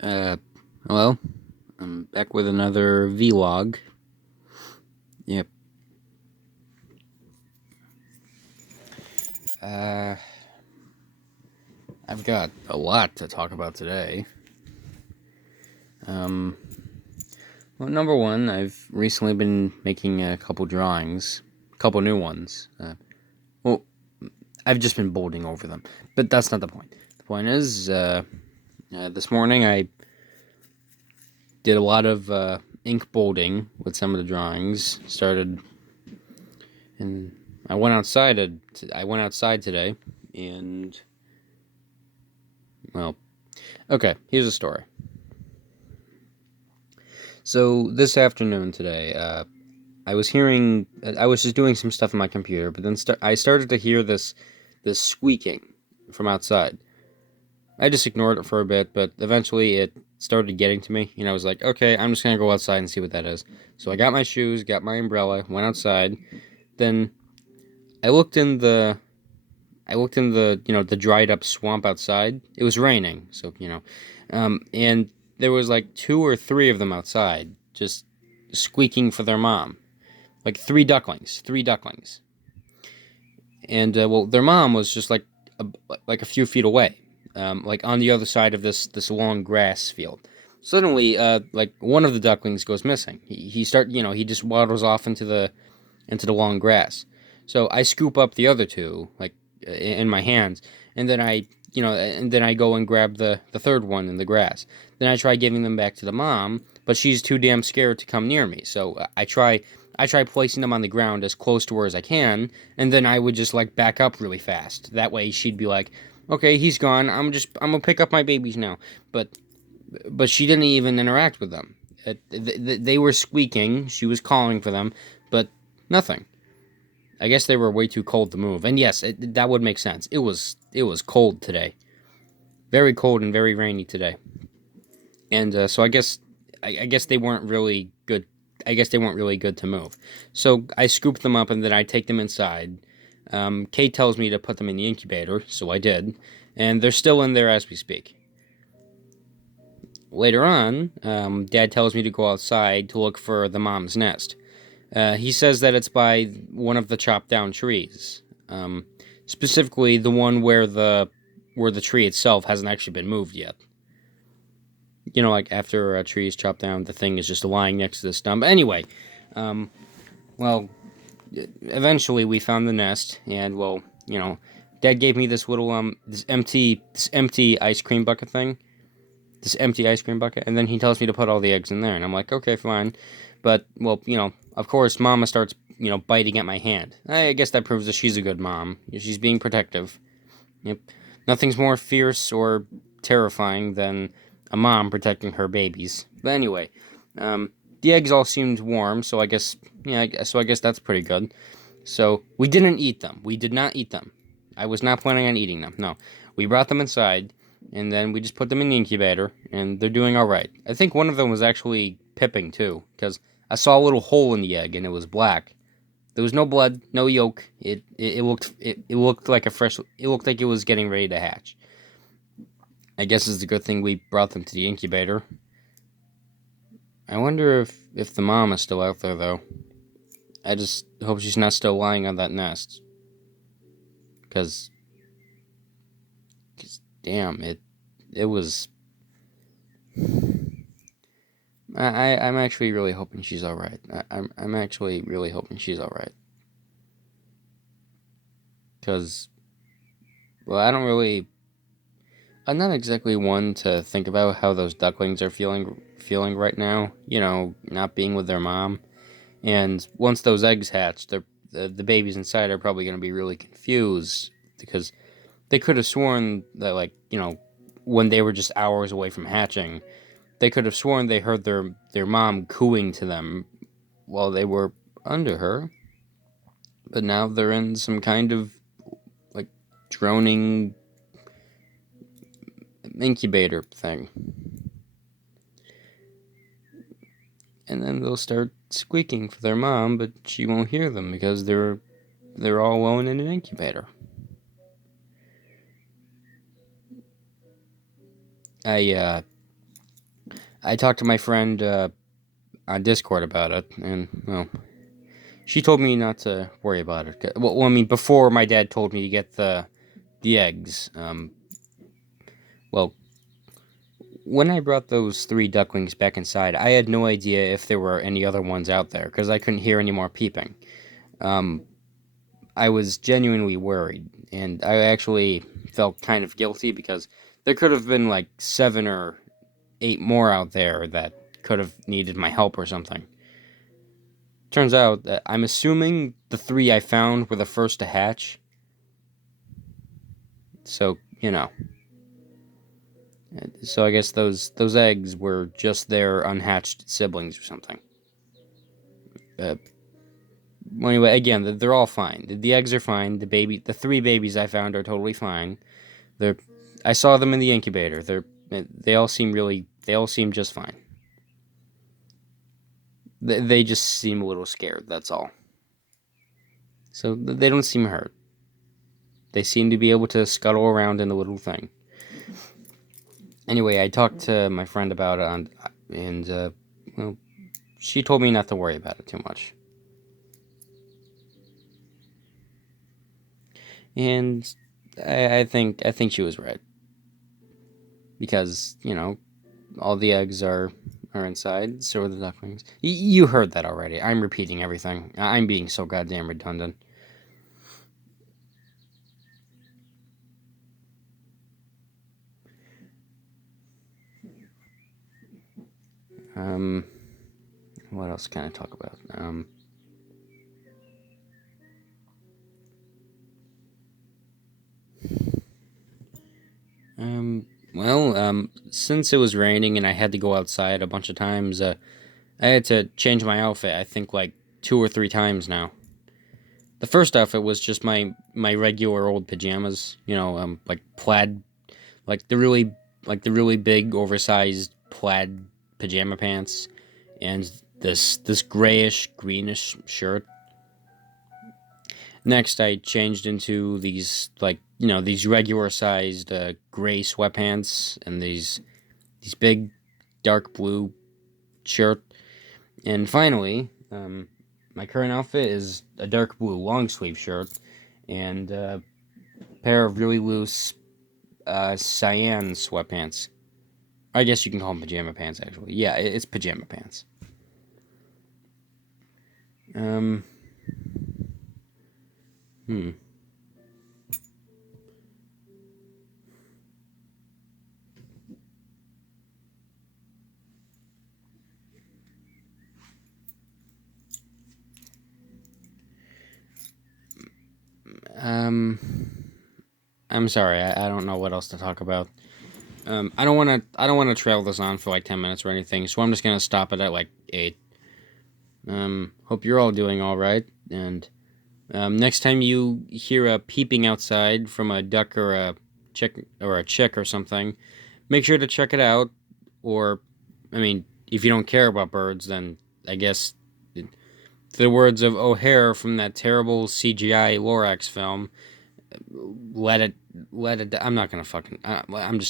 Uh, Hello. I'm back with another vlog. Yep. Uh, I've got a lot to talk about today. Um, well, number one, I've recently been making a couple drawings, a couple new ones. Well, I've just been bolding over them, but that's not the point. The point is, this morning I did a lot of ink bolding with some of the drawings. Started, and I went outside. I went outside today, and well, okay. Here's a story. So this afternoon today, I was hearing. I was just doing some stuff on my computer, but then I started to hear this squeaking from outside. I just ignored it for a bit, but eventually it started getting to me, and I was like, okay, I'm just gonna go outside and see what that is. So I got my shoes, got my umbrella, went outside. Then I looked in the the dried up swamp outside. It was raining, so and there was like two or three of them outside, just squeaking for their mom, like three ducklings, and well, their mom was just a, like a few feet away, like on the other side of this long grass field. Suddenly, like one of the ducklings goes missing. He just waddles off into the long grass. So I scoop up the other two, like in my hands, and then I go and grab the third one in the grass. Then I try giving them back to the mom, but she's too damn scared to come near me. So I try placing them on the ground as close to her as I can, and then I would just like back up really fast. That way she'd be like, "Okay, he's gone. I'm gonna pick up my babies now." But she didn't even interact with them. They were squeaking. She was calling for them, but nothing. I guess they were way too cold to move. And yes, that would make sense. It was cold today, very cold and very rainy today. And so I guess they weren't really good. I guess they weren't really good to move. So I scooped them up and then I take them inside. Kate tells me to put them in the incubator, so I did, and they're still in there as we speak. Later on, Dad tells me to go outside to look for the mom's nest. He says that it's by one of the chopped down trees, specifically the one where the tree itself hasn't actually been moved yet. Like after a tree is chopped down, the thing is just lying next to the stump. Anyway, um, well, eventually we found the nest, and Dad gave me this little this empty ice cream bucket thing, this empty ice cream bucket, and then he tells me to put all the eggs in there, and I'm like, okay, fine. But, well, of course, Mama starts, biting at my hand. I guess that proves that she's a good mom. She's being protective. Yep. Nothing's more fierce or terrifying than a mom protecting her babies. But anyway, the eggs all seemed warm, so I guess, so I guess that's pretty good. So, we didn't eat them. We did not eat them. I was not planning on eating them. No. We brought them inside, and then we just put them in the incubator, and they're doing alright. I think one of them was actually pipping, too, because I saw a little hole in the egg, and it was black. There was no blood, no yolk. It looked like a fresh. It looked like it was getting ready to hatch. I guess it's a good thing we brought them to the incubator. I wonder if the mom is still out there though. I just hope she's not still lying on that nest. Cause damn it was. I'm actually really hoping she's all right. I'm actually really hoping she's all right. Cause well, I'm not exactly one to think about how those ducklings are feeling right now. Not being with their mom, and once those eggs hatch, the babies inside are probably going to be really confused because they could have sworn that when they were just hours away from hatching, they could have sworn they heard their mom cooing to them while they were under her, but now they're in some kind of like droning incubator thing. And then they'll start squeaking for their mom, but she won't hear them because they're all alone in an incubator. I I talked to my friend on Discord about it, and well, she told me not to worry about it. Well, I mean, before my dad told me to get the eggs. Well, when I brought those three ducklings back inside, I had no idea if there were any other ones out there because I couldn't hear any more peeping. Um, I was genuinely worried, and I actually felt kind of guilty because there could have been like 7 or 8 more out there that could have needed my help or something. Turns out that I'm assuming the three I found were the first to hatch. So, So I guess those eggs were just their unhatched siblings or something. Uh, well, anyway, again, they're all fine. The eggs are fine. The 3 babies I found are totally fine. They're, I saw them in the incubator. They all seem just fine. They just seem a little scared. That's all. So they don't seem hurt. They seem to be able to scuttle around in the little thing. Anyway, I talked to my friend about it, and well, she told me not to worry about it too much. And I think she was right because all the eggs are inside, so are the ducklings. You heard that already. I'm repeating everything. I'm being so goddamn redundant. Um, what else can I talk about? Since it was raining and I had to go outside a bunch of times, I had to change my outfit. I think like 2 or 3 times now. The first outfit was just my regular old pajamas. Like plaid, like the really big oversized plaid pajama pants, and this grayish greenish shirt. Next, I changed into these these regular sized gray sweatpants and these big dark blue shirt. And finally, my current outfit is a dark blue long sleeve shirt and a pair of really loose cyan sweatpants. I guess you can call them pajama pants, actually. Yeah, it's pajama pants. Um, hmm. Um, I'm sorry, I don't know what else to talk about. I don't wanna trail this on for like 10 minutes or anything, so I'm just gonna stop it at like 8. Hope you're all doing all right, and next time you hear a peeping outside from a duck or a chick or something, make sure to check it out. Or, I mean, if you don't care about birds, then I guess the words of O'Hare from that terrible CGI Lorax film, let it. I'm not gonna fucking. I'm